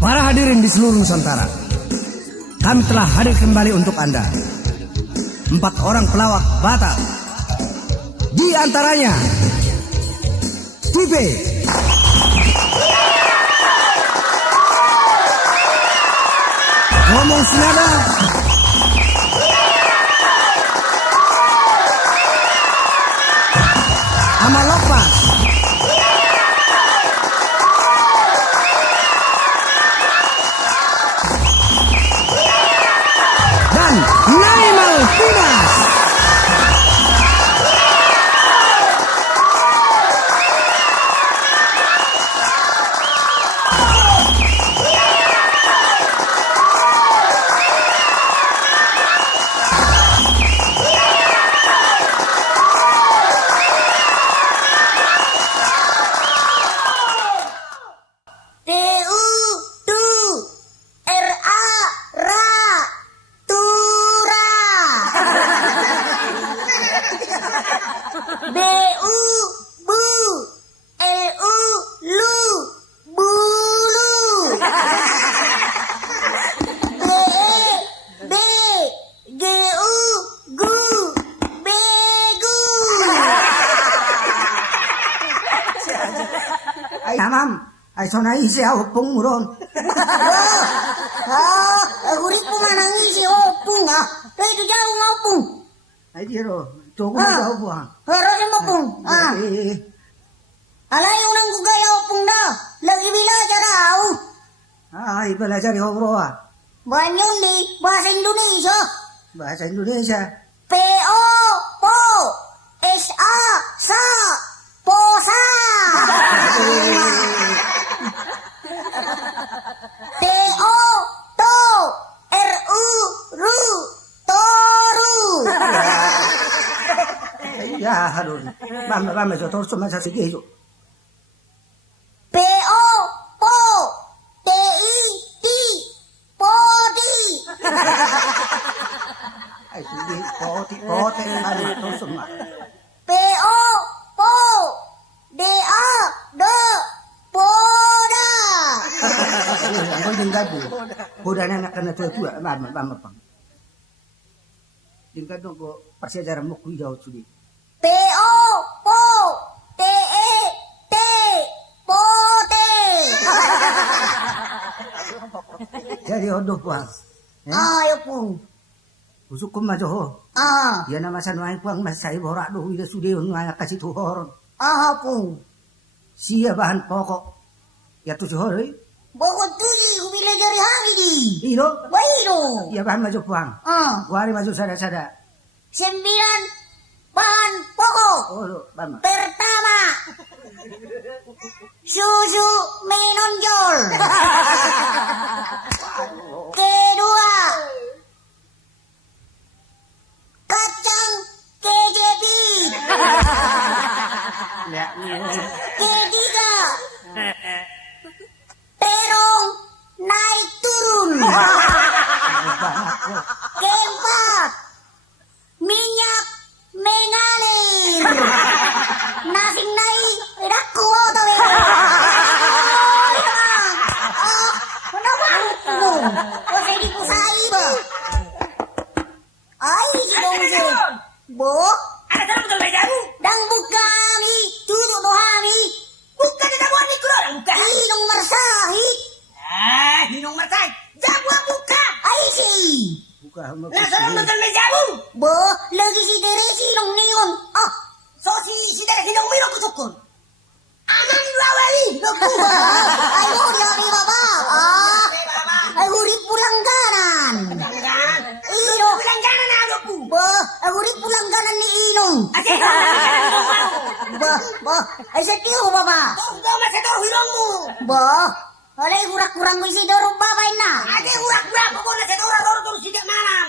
Para hadirin di seluruh Nusantara, kami telah hadir kembali untuk Anda. 4 orang pelawak Batak. Di antaranya Steve, Ngomong Senada, Amalopas, dan Naimal Pinas. Mam, ay sonai si opung ron. Urip ko manangi si opung ah. Kaya itu jauh ngopung. Ay diro, tunggu jauh buang. Harus yung opung. Ah. Alay yung nang gugaya opung na. Lagi bila jaraw. Ay belajar di Obroa. Banyon di bahasa Indonesia. Bahasa Indonesia. P.O. Po. S.A. Sa. Posa. T.O. To. R.U. Ru. Toru. Ya harun. Mama so terus cuma saya sige itu. P.O. Po. T.I. Ti. Podi. Ay sige, pote, mama terus semua. P.O. Po. D.A. Do. Poda. Ang tingkad mo. Buda na nakana tua, mama pang. Tingkad mo ko pasyajaran mo kuya sudi. P.O. Po. T.E. T. Pote. Jadi odoh puang. Ayo pung. Usuk ko majo ho. Ah. Ya nama sanwai puang masai borak do ida sudi ngaya kasih tuhor. Ah pung. Sia bahan pokok. Ya tujuh hari. Bokot tuji kubila jari hari di. Iro. Bairo. Ya bahan maju puang. Ah. Wari maju sada. 9 bahan pokok. Oh, bama. Pertama, susu menonjol. Kedua, kacang kejepit. Ketiga, terong naik turun. Keempat, minyak mengalir. Nasi naik, daku auto be. Kenapa itu? Kau saya dipusai ba? Ay si bongso. Bo? Ada dalam betul mejamu. Dang buka mi, tutup dohami. Bukan ada buat mikro. Bukan. Inong marsahit. Hinung mertai. Jabu buka. Ay si. Buka hamba. Nah, dalam betul mejamu. Bo, lagi si Teresi nong neon. Ah, So si dari hinung miro kusukun. Aman lawali. ay huri abi baba. Ah, ay huri pulangganan. Ino. Langganan na ako po. Ba, ay huri pulangganan ni Inong. Ate, Ba, ay sa tiyo baba. Tunggu masetor hirong mo. Ba, alay kurang-kurang ko si Dorong babay na. Ate, urak-urak ko na setor ador terus tidak malam.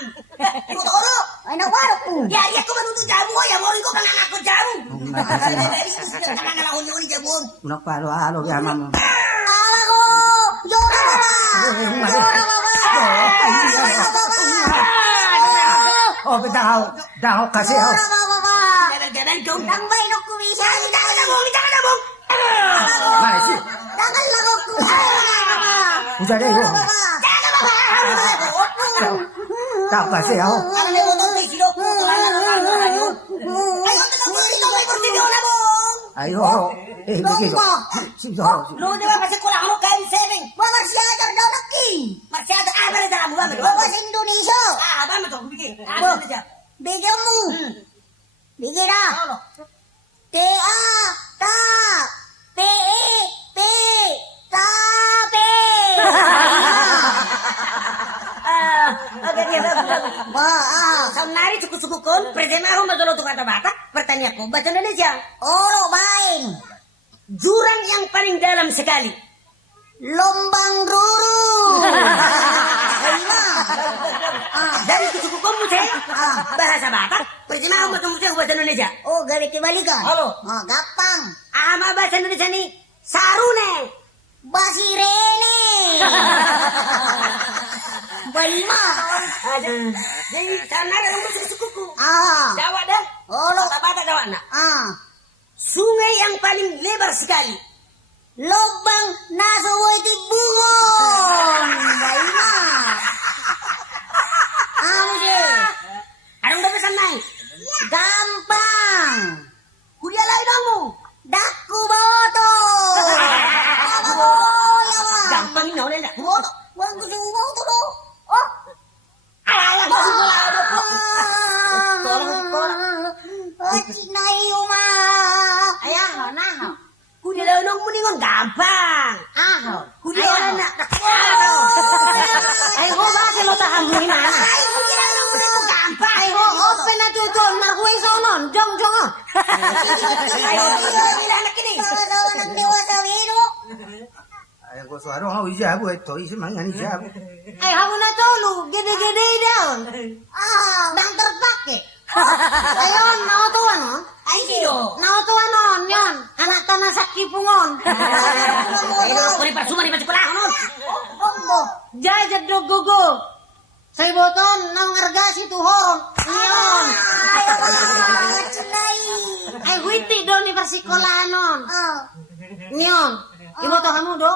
Toro. Ay nawaro ko. Ya, ko manutu jamu ya, mo ko kang anak ko jamu. Dari itu sudah kanang na huni jamu. Unak palo ya mama. Ala ko, Jora baba. Jora baba. Jora baba. Oh, dahaw kasi ho. Jora baba. Gagal dong. Nang bay no kumisa. Jangan na bong. Mari si. Dagal lang ko kumisa. Udah deh, yo. Tak kasih ya. Ano na mo tong silo? Ayo, tulungan dito may portilyo na mo. Ayo. Begitu. Sino? Lo di ba kasi kulang mo kain sering. Masyado daw laki. Masyado abal na mo ba? Bawas Indonesia. Ba mo to bigay. Abal na siya. Bigyan mo. Bigyan na. Ano? T-A, ta, P-E, P, tape. Sa nari suku-sukukon, presema ako magulo to kata-bata, pertanyaan ko, bahasa Indonesia. Oro bain. Jurang yang paling dalam sekali. Lombang ruru. Dari suku-sukukon mo siya, bahasa Batak, presema ako matungkol siya bahasa Indonesia. Oh, galit dibalikan. Halo. Oh, gampang. Ama bahasa Indonesia nih, sarune. Basirene. Balima. Jadi sana ada suku-sukuku. Jawa dah. Olo. Kata-bata Jawa nak. Sungai yang paling lebar sekali. Lobang nasawoy di bungon. Balima. Ano siya? Anong dapat naik? Gampang. Kuliah lain dong mo. Daku boto. Gampang ini oleh dah. Boto. Wang gusto mo boto do. Oh. Alah, masih bola ada po. Cinayo ma. Ayaw, naho. Kuliah lain dong mo ningon gampang. Aho. Kuliah anak. Ay ho ba sila tahamoy na? Ay, kuliah lain dong mo ningon gampang. Ay ho, open na tuton, marhuay sa unon. Jong, jong oh. Ayo, kuliah anak ini. Sawa ng diwa sa wino. Ayo gua suara mau ijabu itu isi mangan ijabu. Ay habo na tolo, gede-gede daw. Dang terpake. Ayon, nautuan no? Ay, siyo. Nautuan non, yon. Anak tanah sakipungon. Kuri pasuma di sekolah non. Bombo. Jajad do gugu. Say boton nang ngargasi tuhoron. Yon. Ay witi do ni persikolahan non. Nyon. Ibu toh kamu do?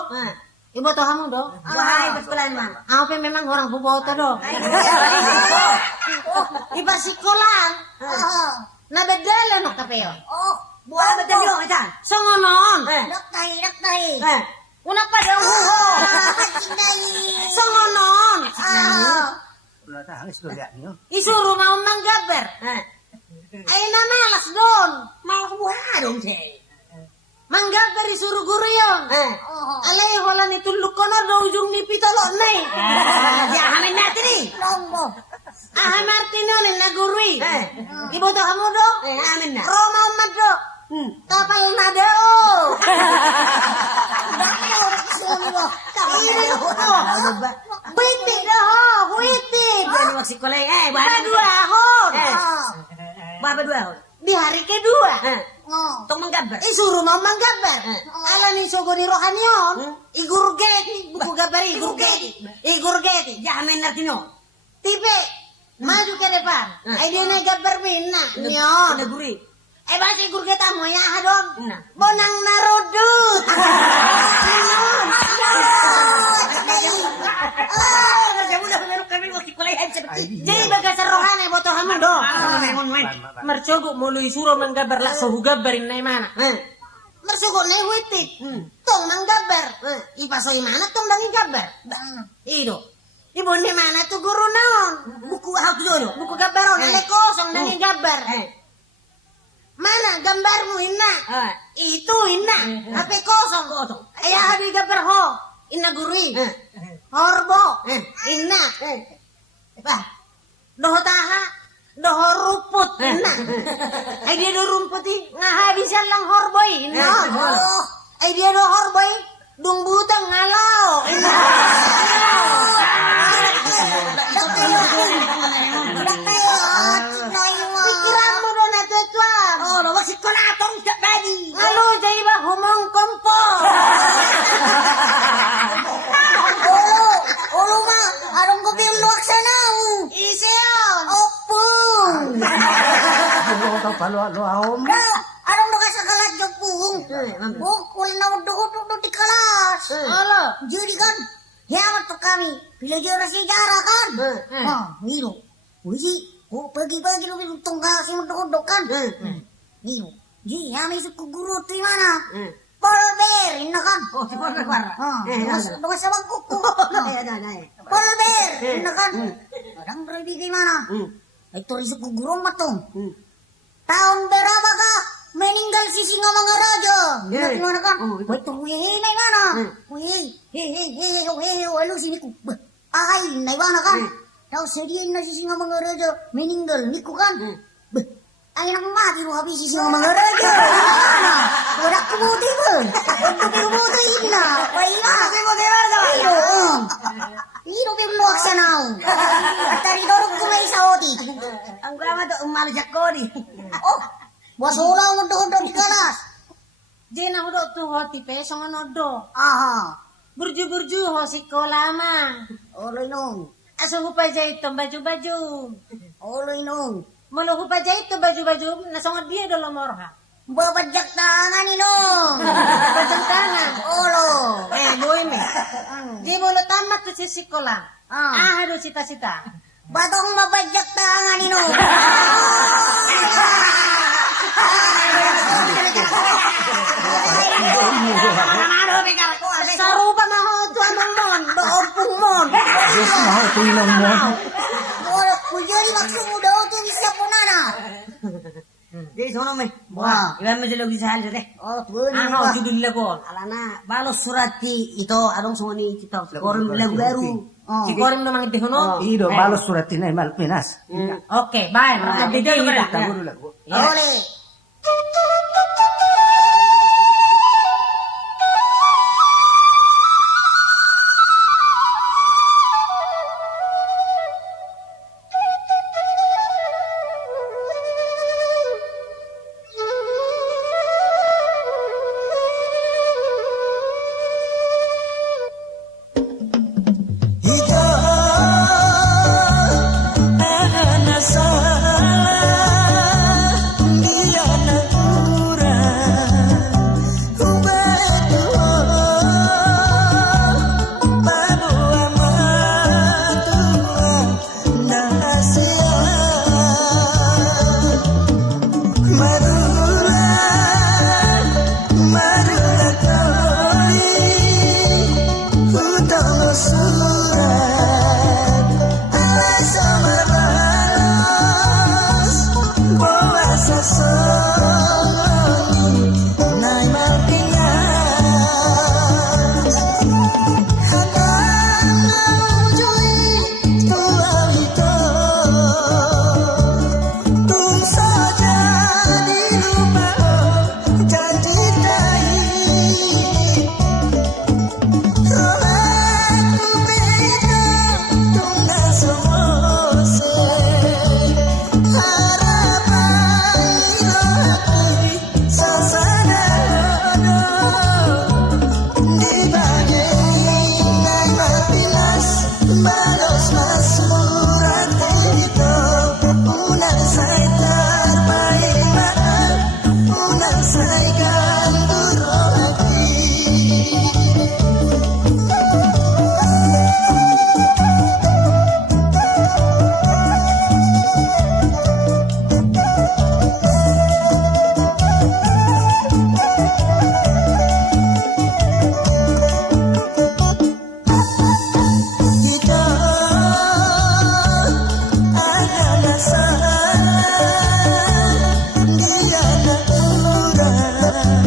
Ibu toh kamu do? Wahai persekolahan man. Apa memang orang buboto do? Di persikolahan. Nabedala no kapeo. Oh, buah betul yo acan. Songonon. Naktai. Una pa daw ho. Songonon. Ulah tangis tuh lihat nih. Isuro mau manggaber. Ay namalas don. Mau buah dong sih. Manggaber isuro guru yon. Alay wala ni tuluk kono do ujung ni pitolok nai. Ya hamin natin ni. Lombo. Ah Martino ni nagurui. Ibu to kamu do? Amin na. Roma umat do. Kapal na do. Witi do ho, witi. Buah ni sekolah buah Kedua ho. Buah berdua. Di hari kedua. Tong menggambar. Suruh mau manggabar. Ala ni sogo di rohanion. Igurgeti, buku gabar igurgeti. Ya hamin natin yo. Tipe maju ke depan. Ay dia na gabar minna. Nyon. Naguri. Ay ba si gurgeta mo ya hadon. Nah. Bonang narodut. Jadi bagas rohane boto hamu do. Mercogo mului suro manggabar la so hugabarin nay mana. Mercogo nay witit. Tong manggabar. Ipasoy mana tong dangi gabar. Ido. Ibu ni mana tu guru naon? Buku ahok dulu. Buku gabaron ale kosong dangi gabar. Mana gambarmu inna? Itu inna. HP kosong. Ayah abi gabar ho. Inna guri. Horbo. Inna. Bah. Doho taha. Doho ruput. Inna. Ay dia do rumputi. Ngahabisan lang horboy. Inna. Ay dia do horboy. Dung butang ngalo. Inna. Pikiranmu do na tuan. Oh, lo si kolatong tak badi. Halo, jadi bah humong kompo. Olo ma, arong ko bilang luwak sana. Iseon. Opung. Lo kalau lo aom. Arong do sa kalat jopung. Bukul na do di kelas. Halo, jadi kan Ya waktu kami belajar sejarah kan. Ngilu. Wiji, pagi-pagi lu untung kasih untuk kan. Ngilu. Ji, kami suku guru tuh mana? Polber, ini kan. Oh, si Polber parah. Dengan sabang kuku. Polber, ini kan. Kadang berarti gimana? Itu suku guru matung. Tahun berapa kah meninggal si Singamangaraja? Gimana kan? Itu wih, mana? Wih, lu sini ku. Ay, mana kan? Tahu sediain si Singamangaraja meninggal niku kan? Ay, nang mati lu habis si Singamangaraja. Udah kemudian pun. Untuk kemudian ini lah. Wah, Iro belum laksanau. Atari dorong kumay saudi. Ang grama to, umalis ako di. Oh, wasula untuk di kelas. Jena udah tuh hoti pesong anodo. Aha. Burju ho sekolah mah. Oloy nung. Aso hupa jahit to baju-baju. Oloy nung. Mulu hupa jahit to baju-baju nasongot dia dalam morha. Babajak tangan inong. Bajang tangan. Olo. Boy me. Di mulu tamat tuh si sekolah. Aduh cita-cita. Batong mabajak tangan inong. Sarupa na ho to anong mon. Doopong mon. Diyos mo, tuilang mo. Olo, kujari maksud mo daw to bisa punana. Di sono me. Wah. Iwan mo sila bisa halde deh. Oh, tuh ni. Ano judul lagon. Alana, balos surat ti ito adong soni kita korum lagu baru. Si korim na mga dihono. Ido, balos surat ini Malpinas. Oke, bye. Mga dede kita. Taguro lagu. Ole. Dia nak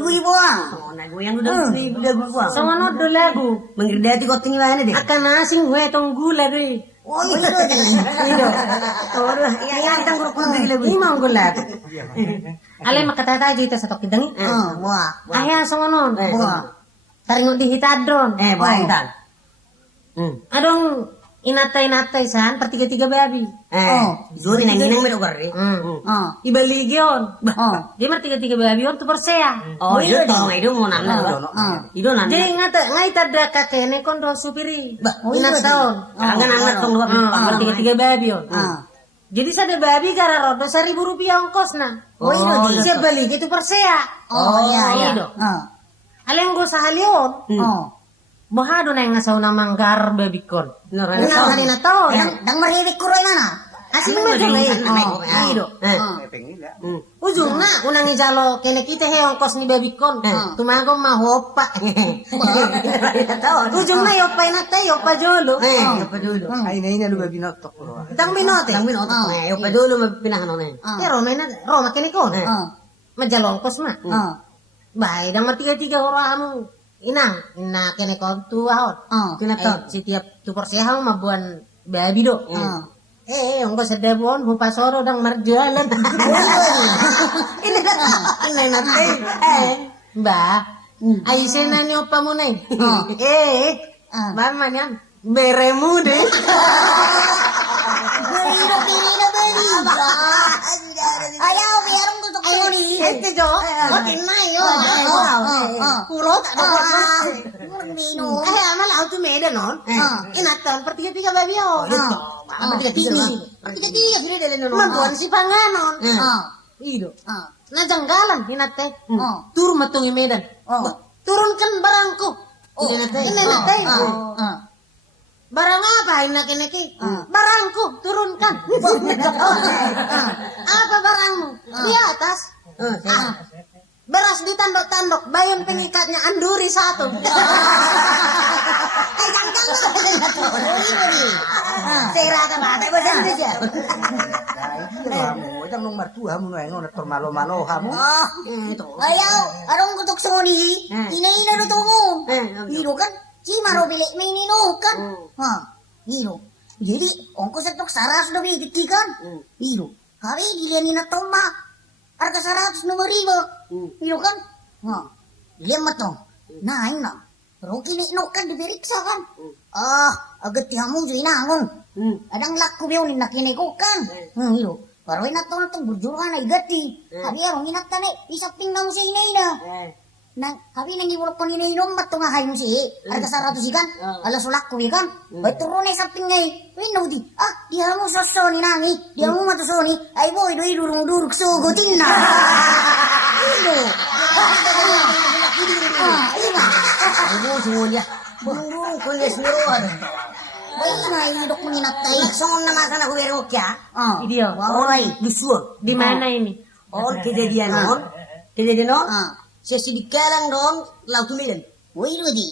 gue buang. Oh, nah gue yang udah gue buang. Songono do lagu. Mengirdati kau tinggi mana deh? Akan asing gue tong gula deh. Oh itu di. Iyo. Oh, iya kita guru pun dari lagu. Ini mau gula. Ale makatata aja itu satu kidang. Wah. Ayah songono. Wah. Taringo di hitadron. Buang hitan. Adong inatay san pertiga-tiga babi. Zuri nang inang mero kare. Ibaligyon. Dia mar tiga-tiga babi on tu persea. Oh, itu mau nana. Itu nana. Jadi ngai tadra kakene kondo supiri. Inat tahun. Kangen anak tong luar. Mar tiga-tiga babi on. Jadi sada babi gara rodo Rp1.000 ongkosna. Oh, iya. Siap balik itu persea. Oh iya. Iya. Aleng go sahalion. Bahado na yang ngasaw na manggar babikon. Nari na to. Dang maririk ko rin na. Asing mo dyan eh. Ido. Ujung na, unang ijalo, kene kita he ongkos ni babikon. Tumagong mahopa. Ujung na, yopa na tayo, yopa jolo. Yopa dulu. Ay, na lu babi notok. Itang binote. Yopa dulu mapinahan na. Pero Roma kene kon. Majalo ongkos na. Bahay, dang matiga-tiga oramu. Ina kene kon tu ahot. Kinaton. Setiap tu persehang mabuan babi do. Ongko sedebon hupasoro dang marjalan. Ini nanti. Mbak, ay sena ni opa mo na mama niyan, beremu deh. Ayaw, biarong tutok ko ni. Ete jo, makin na yo. Pulo tak ada. Minum. Amal auto meda non. Inatan pertiga-tiga babi yo. Pertiga-tiga sudah dari nono. Mabuan si panganon. Ido. Najanggalan hinate. Turun matungi medan. Turunkan barangku. Hinate. Barang apa inaki? Barangku turunkan. Apa barangmu? Di atas. Beras di tandok-tandok, bayon pengikatnya anduri 1. Sera ka bata ba sa Indonesia? Kamu, jangan nomor 2 mo na yung malo-malo kamu. Ayaw, arong kutok sa ngoni. Ina-ina na to mo. Hiro kan? Si maro bilik may ninukan. Hiro. Jadi, ongko sa tok saras na bigiti kan? Hiro. Hari gilian na toma. Harga 100,000. Hiro kan? Gilian matong. Nain na. Pero kininukan diperiksa kan? Agad tihamu sa inangon. Adang laku biyo ni nakinikukan. Hiro. Pero inatong natong burjuruhan na igati. Hari arong inatane, isaping na mo sa ina-ina. Nang kami nang iwalok ko ni Nainom matong nga hayong si harga 100 ikan. Alas ulak ko ikan. Bay turun ay saping ngay. Wino di. Dia mo soso ni nangi. Dia mo matuso ni. Ay boy do idurung-durug sugutin na. Ino. Ano sumunya? Burung-burung ko niya sinuruan. Bay na idok mo ninatay. Songon na makan aku beri okya. Idio. Oray, bisuan. Di mana ini? Kejadian non. Kejadian non. Saya sidik kalang dong, laut milen. Wino di.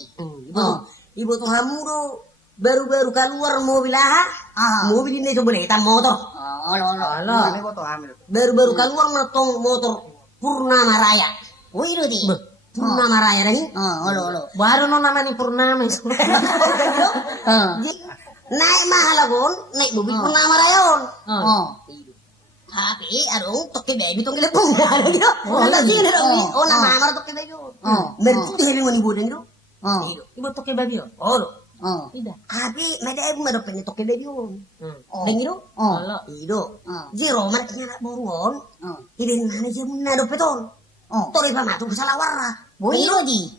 Ibu tuh hamuro baru-baru keluar mobil mobil ini coba deh, hitam motor. Ano ko to hamil. Baru-baru keluar matong motor Purnama Raya. Wino di. Purnama Raya nih. Baru no namanya Purnama. Naik mahal agon, naik mobil Purnama Raya on. Tapi aduh, toke baby tong lepung. Lagi nih dong. Oh nama amar toke baby. Berarti dari mana ibu dan itu? Ibu toke babi yo. Oh, Tidak. tapi mada ibu mada pengen toke baby on. Dan itu? Itu. Jiro markanya nak boruon. Idin mana jamu nado peton. Tori pamatu salah warna. Wino di.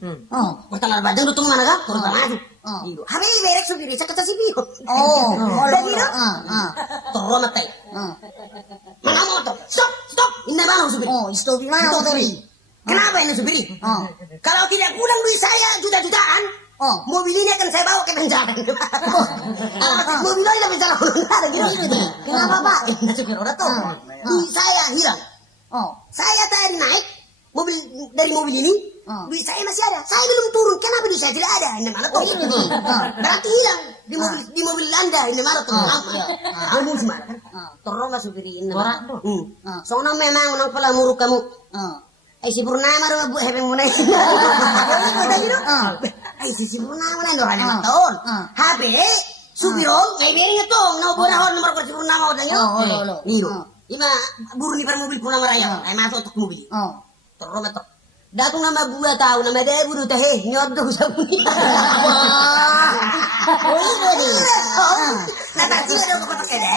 Pertalar badang tutung mana kan? Tori pamatu. Itu. Hari berek sendiri saya kata sipio. Dan itu? Toro matai. Mana motor? Stop. Ini mana supir? Istobi mana motor di? Kenapa ini supir? Kalau tidak pulang duit saya juta-jutaan, mobil ini akan saya bawa ke penjara. Mobil ini tidak penjara. Kenapa Pak? Ini supir udah tahu. Duit saya hilang. Saya tadi naik dari mobil ini, duit saya masih ada. Saya belum turun. Kenapa duit saya tidak ada? Ini mana tahu? Berarti hilang di mobil Anda. Ini mana tahu? Kamu semua kan? Tolonglah supir ini. Soalnya memang orang pelamuru kamu. Ay si Purnama ro mabuhay mo na. Ay si Purnama na do kana maton. Habe subirong kay beri nga tong no bonahon nomor ko si Purnama ko danyo. Niro. Ima buru ni par mobil Purnama raya. Ay masuk tok mobil. Terus matok. Datang nama gua tahu nama dia buru teh nyodok sabuni. Nata sih ada kok pakai deh.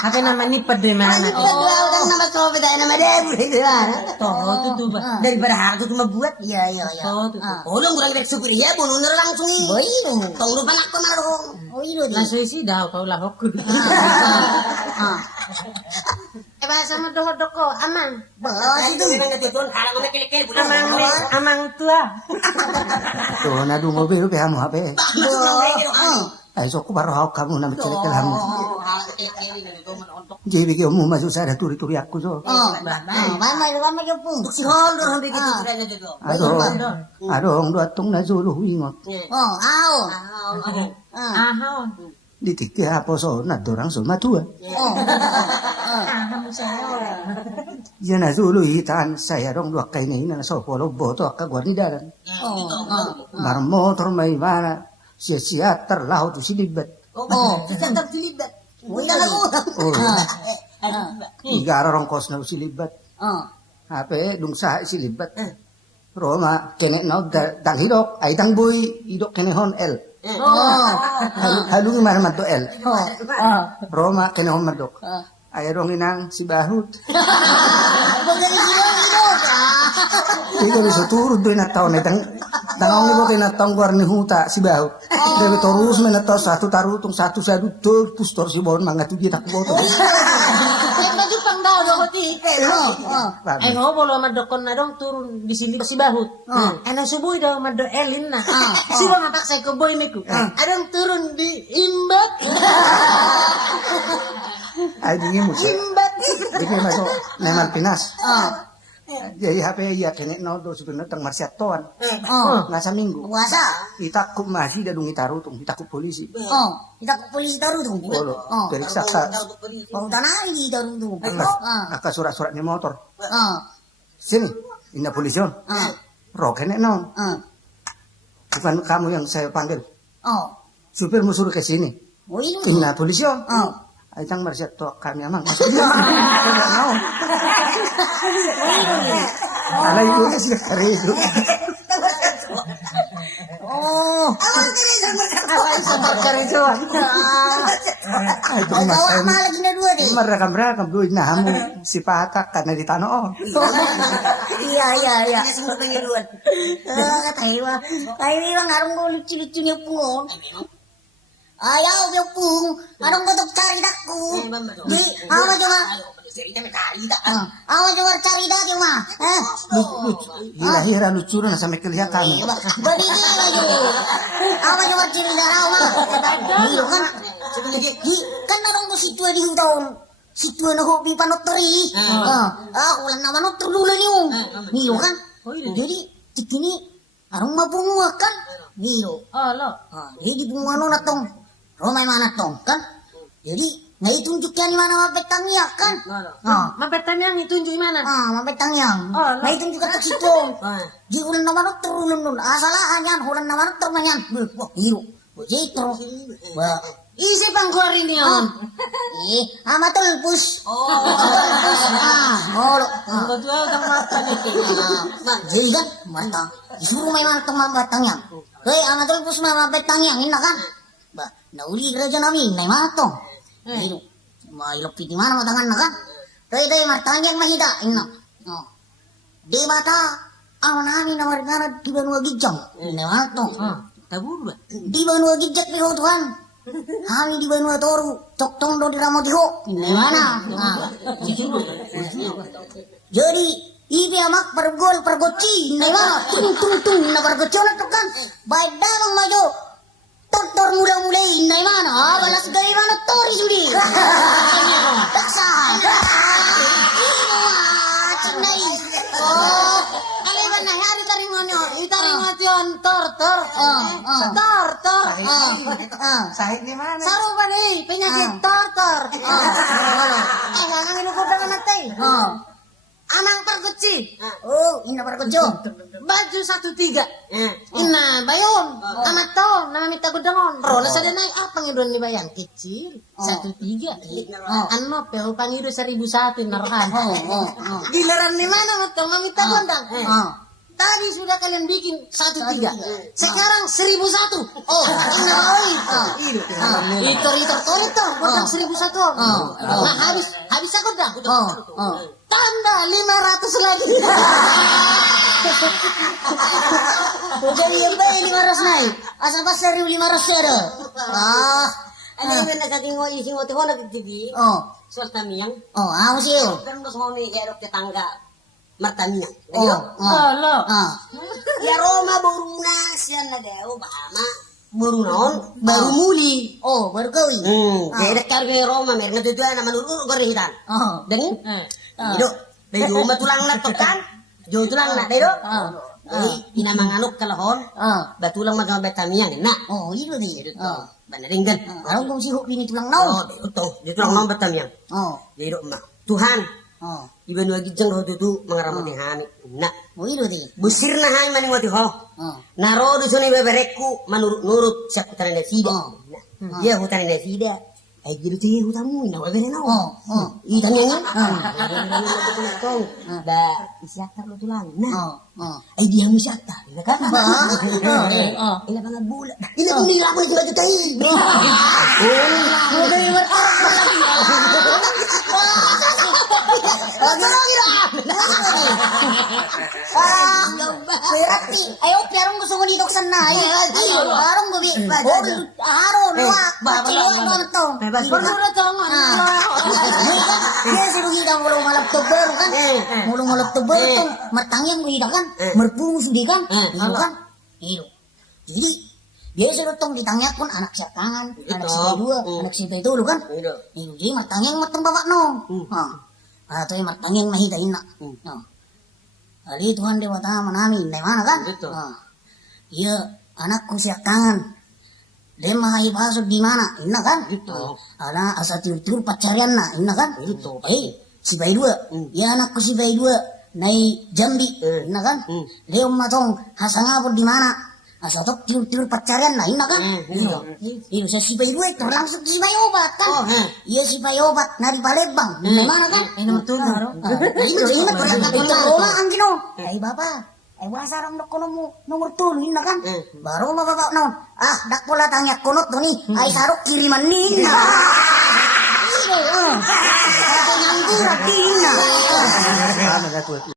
Apa nama ni pada mana? Oh, nama kau beda nama dia buru itu lah. Tuh tuh Daripada hal itu cuma buat iya. Oh, lo kurang rek supir ya, bunuh langsung. Tong lupa nak kemana dong? langsung isi dah kau lah aku. Bahasa mah doko aman. Bos itu memang nggak turun kalau nggak kele-kele bulan. Amang tua. Tuh nadu mobil kamu HP. Ay sok baru hau kamu nama kele-kele kamu. Jadi kamu masuk saya turi-turi aku so. Mama yo pun. Si hol dong sampai gitu trennya juga. Aduh, datang na zulu ingot. Ao. Di tiga apa so na dorang so matua. Ya na zulu hitan saya dong dua kay na so polo boto ka gwarni dalan. Mar motor may mana sia-sia terlaut tu silibat. Tetap dilibat. Wala lagu. Igara rong kos na silibat. Hape dung sa silibat. Roma kene no dang hidok ay dang boy hidok kene hon el. Halung mar maddo el. Roma kene hon madok. Ay rong inang si bahut. Iko bisa turun doy na taon itang dangang ibo kay na taong warni huta si bahut. Debe torus men na to satu tarutung satu sadu tur pustor si bon manga tu dia tak boto. Ay mo bolo madokon na dong turun di sini si bahut. Ano subuh daw mado elin na. Siba matak saya ke boy meku. Adong turun di imbat. Ay dingin mo siya. Dingin mo so naman Pinas. Jadi HP ya kene no do sebenarnya teng marsiatoan. Ngasa minggu. Puasa. Itakku masih dadung itarutung, itakku polisi. Kita ke polisi taruh tuh. Dari saksa. Tanah ini taruh tuh. Aka surat-suratnya motor. Sini, ini polisi on. Rokene no. Bukan kamu yang saya panggil. Supir suruh ke sini. Ini polisi on. Aitang marsiato kami amang. Alay ko kasi karido. Karido. Ay, Mahal lagi na dua deh. Merekam duit nah kamu si patak karena di tanah. Iya. Kasih mau pengen duluan. Tayo lang arong ko lucu-lucu niya po. Ayaw niya po. Arong ko tok cari dakku. Di, ama coba. Awas coba cari dak cuma. Gila lucu na sampai kelihatan. Begini lagi. Awas coba cari dak ama. Iya kan. Kan arong ko si tua di tahun. Si tua na hobi panoteri. Ako lang naman no dulu niyo. Niyo kan. Jadi begini arong mabunga kan. Niyo. Lo. Jadi bunga no natong. Romay mana tong kan. Jadi naitunjukkan di mana mapetangnya kan. Mapetang yang ditunjuk mana? Mapetangnya. Naitunjukkan ke situ. Di ulan naman terulun nun. Asalahan ulan naman termanyan. Wah, hiyo. Begitu. Wah, isi pangkor ini on. Amatul pus. Betul utang mata nih. Jadi kan mata. Disuruh main mantong mapetangnya. Hei, amatul pus mapetangnya ini kan. Bah, nauli kerja nami, naik matong. Ini, ilok di mana matangan kan? Dai martanya mahida inna. Di mata awan nami nomor gara di Banua Gijang. Naik matong. Tabur ba? Di Banua Gijak di Tuhan. Kami di Banua Toru, tok tondo di Ramotiho. Naik mana? Jadi ini amak pergoci, naik mana? Tung na pergoci na kan. Baik dalang maju. Tor mulai naik mana? Balas gaya mana tori sudi. Dasar. Cinai. Ini mana hari taringannya? Itaringan tor. Sahid di mana? Sarupa nih, penyakit tor. Jangan ini kau dengan nanti. Amang perkeci. Oh, ina perkejo. Baju 13. Ina bayon. Amat to, nama minta gudangon. Rola sa denay apa ngidon ni bayan kecil. 13. Ano pero pangido 1,001 narohan. Giliran ni mana mo to mamita gundang. Tadi sudah kalian bikin 13. Sekarang 1,001. Oh, ina oi. Itu to, gudang 1,001. Nah, habis aku dah. Tanda 500 lagi. Jadi yang baik 500 naik. Asal pas 1,500 ada. Ano yung nagsasabi mo, ising mo, tiho nagtitibi, suwal tamiyang. Ako siyo. Pero mas mo ni Erok tetangga, martamiyang. Lo. Ya Roma buruna siya na daw, bahama. Burunon, baru muli. Baru kawin. Kaya nakar may Roma, meron na tutuan na manururo gorihitan. Dengin? Ido, dayo matulang na to kan? Jo tulang na, dayo? Inamanganok kalahon, batulang magabetamiyang na. Ilo di. Banaring dan. Parang kung si Hopi ni tulang naw. Dito lang nang batamiyang. Dayo ma. Tuhan, iba nu agi jeng ho tutu mangaramati hani. Na. Ilo di. Busir na hay maning wati ho. Naro du suni beberekku manurut siya hutan na sida. Dia hutan na sida. Ay gitu ti hutamu ina wa gane no. Itan yang. Da isiakar lu tulang. Nah. Ay dia musiakta. Ina kan. Ina bang bula. Ina nila mo itu tay. Oh, dari warta. Berarti, ayo piarong gusto ko dito sa na. Parang gabi. Araw, luwak. Baciluan mo ito. Berdua tangan. Dia suruh kita mulung malap tebar kan. Mulung malap tebar itu matangnya kita kan. Merpungus di kan. Itu kan. Itu. Jadi, dia suruh tong ditangnya pun anak siap tangan. Anak siapa dua. Anak siapa itu lu kan. Itu. Jadi matangnya matang bapak no. Atau yang matangnya mahidain nak. Ali Tuhan Dewa Ta'ala menami, dari mana kan? Iya, anakku siap tangan. Dia mahai pasuk di mana? Inna kan? Ada asal tur pacarian na, inna kan? Si bayi dua. Ya anakku si bayi dua. Nai Jambi, inna kan? Dia matong hasangapur di mana? Asal tok tur pacarian na, inna kan? Itu si bayi dua itu langsung si bayi obat kan? Iya si bayi obat nari Palembang. Di mana kan? Ini betul naro. Itu berangkat dari rumah angkino. Ay bapak. Ay wasa ram kono mo nomor tulo na kan. Baru mo bapak non. Dak pula tanya kono to ni. Ay sarok kiriman ni. Ini. Nganggur din na.